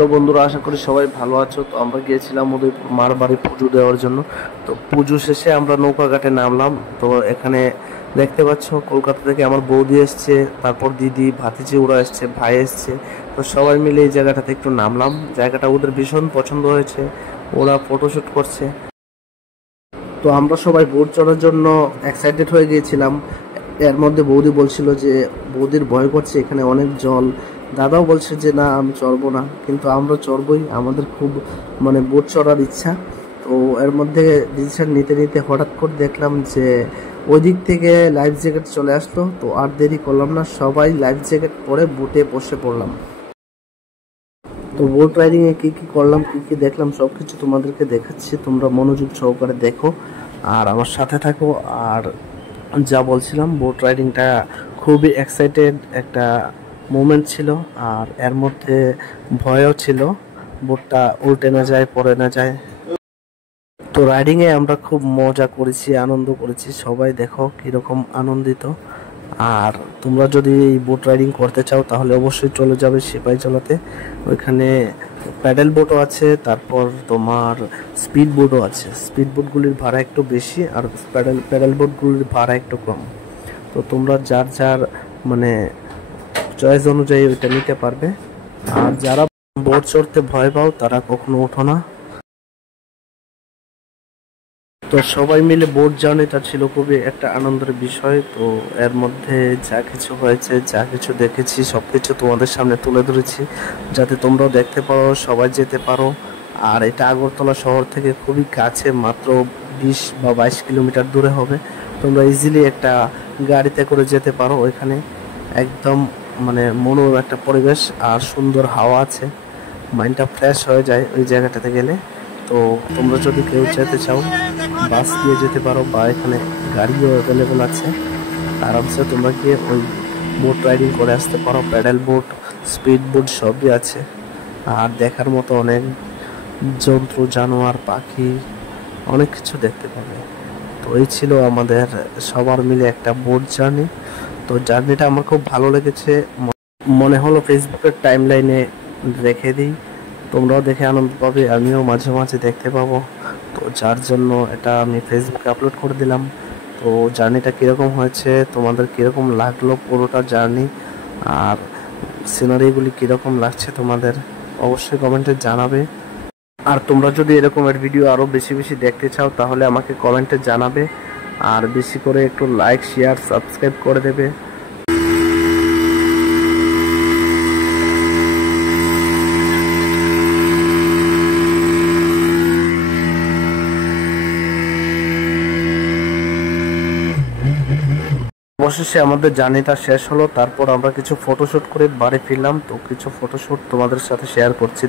Hello বন্ধুরা, আশা করি সবাই ভালো আছো। তো আমরা গিয়েছিলাম উদয়পুর মার বাড়ি পুজো দেওয়ার জন্য। তো পুজো শেষে আমরা নৌকা ঘাটে নামলাম। তো এখানে দেখতে পাচ্ছ কলকাতা থেকে আমার বৌদি এসছে, তারপর দিদি, ভাতিজি ওরা এসছে, ভাই এসছে। তো সবাই মিলে এই জায়গাটাতে একটু নামলাম। জায়গাটা ওদের ভীষণ পছন্দ হয়েছে, ওরা ফটোশ্যুট করছে। তো আমরা সবাই বোট চড়ার জন্য এক্সাইটেড হয়ে গিয়েছিলাম। এর মধ্যে বৌদি বলছিল যে বৌদির ভয় করছে, এখানে অনেক জল। দাদাও বলছে যে না, আমি চড়বো না, কিন্তু আমরা চড়বই, আমাদের খুব বোট চড়ার ইচ্ছা। তো এর মধ্যে ডিসিশন নিতে নিতে হঠাৎ করে দেখলাম যে ওই দিক থেকে লাইফ জ্যাকেট চলে আসলো। তো আর দেরি করলাম না, সবাই লাইফ জ্যাকেট পরে বোটে বসে পড়লাম। তো বোট রাইডিং এ কি কি করলাম, কি কি দেখলাম, সবকিছু তোমাদেরকে দেখাচ্ছি। তোমরা মনোযোগ সহকারে দেখো আর আমার সাথে থাকো। আর যা বলছিলাম, বোট রাইডিংটা খুবই এক্সাইটেড একটা মোমেন্ট ছিল, আর এর মধ্যে ভয়ও ছিল, বোটটা উল্টে না যায়, পড়ে না যায়। তো রাইডিং এ আমরা খুব মজা করেছি, আনন্দ করেছি। সবাই দেখো কিরকম আনন্দিত। আর তোমরা যদি এই বোট রাইডিং করতে চাও তাহলে অবশ্যই চলে যাবে সিপাহীজলাতে। ওইখানে প্যাডেল বোটও আছে, তারপর তোমার স্পিড বোটও আছে। স্পিড বোটগুলির ভাড়া একটু বেশি, আর প্যাডেল বোটগুলির ভাড়া একটু কম। তো তোমরা যার যার চয়েস অনুযায়ী ওইটা নিতে পারবে। আর যারা বোট চড়তে ভয় পাও তারা কখনো ওঠো না। তো সবাই মিলে বোট জার্নিটা ছিল খুবই একটা আনন্দের বিষয়। তো এর মধ্যে যা কিছু হয়েছে, যা কিছু দেখেছি, সবকিছু তোমাদের সামনে তুলে ধরেছি, যাতে তোমরাও দেখতে পারো, সবাই যেতে পারো। আর এটা আগরতলা শহর থেকে খুবই কাছে, মাত্র 20 বা 22 কিলোমিটার দূরে হবে। তোমরা ইজিলি একটা গাড়িতে করে যেতে পারো। ওইখানে একদম মনোরম একটা পরিবেশ আর সুন্দর হাওয়া আছে, মাইন্ডটা ফ্রেশ হয়ে যায় ওই জায়গাটাতে গেলে। তো তোমরা যদি কেউ যেতে চাও, বাস দিয়ে যেতে পারো, বা এখানে গাড়িও অ্যাভেলেবল আছে। আরামসে তোমরা গিয়ে ওই বোট রাইডিং করে আসতে পারো। প্যাডেল বোট, স্পিড বোট সবই আছে। আর দেখার মতো অনেক জন্তু, জানোয়ার, পাখি, অনেক কিছু দেখতে পাবে। তো এই ছিল আমাদের সবার মিলে একটা বোট জার্নি। তো জার্নিটা আমার খুব ভালো লেগেছে, মনে হলো ফেসবুকের টাইম লাইনে রেখে দিই, তোমরাও দেখে আনন্দ পাবে, আমিও মাঝে মাঝে দেখতে পাবো। তো যার জন্য এটা আমি ফেসবুকে আপলোড করে দিলাম। তো জার্নিটা কীরকম হয়েছে, তোমাদের কীরকম লাগলো পুরোটা জার্নি, আর সিনারিগুলি কীরকম লাগছে তোমাদের, অবশ্যই কমেন্টে জানাবে। আর তোমরা যদি এরকমের ভিডিও আরও বেশি বেশি দেখতে চাও তাহলে আমাকে কমেন্টে জানাবে, আর বেশি করে একটু লাইক, শেয়ার, সাবস্ক্রাইব করে দেবে। অবশেষে আমাদের জার্নিটা শেষ হলো। তারপর আমরা কিছু ফটোশুট করে বাড়ি ফিরলাম। তো কিছু ফটোশুট তোমাদের সাথে শেয়ার করছি।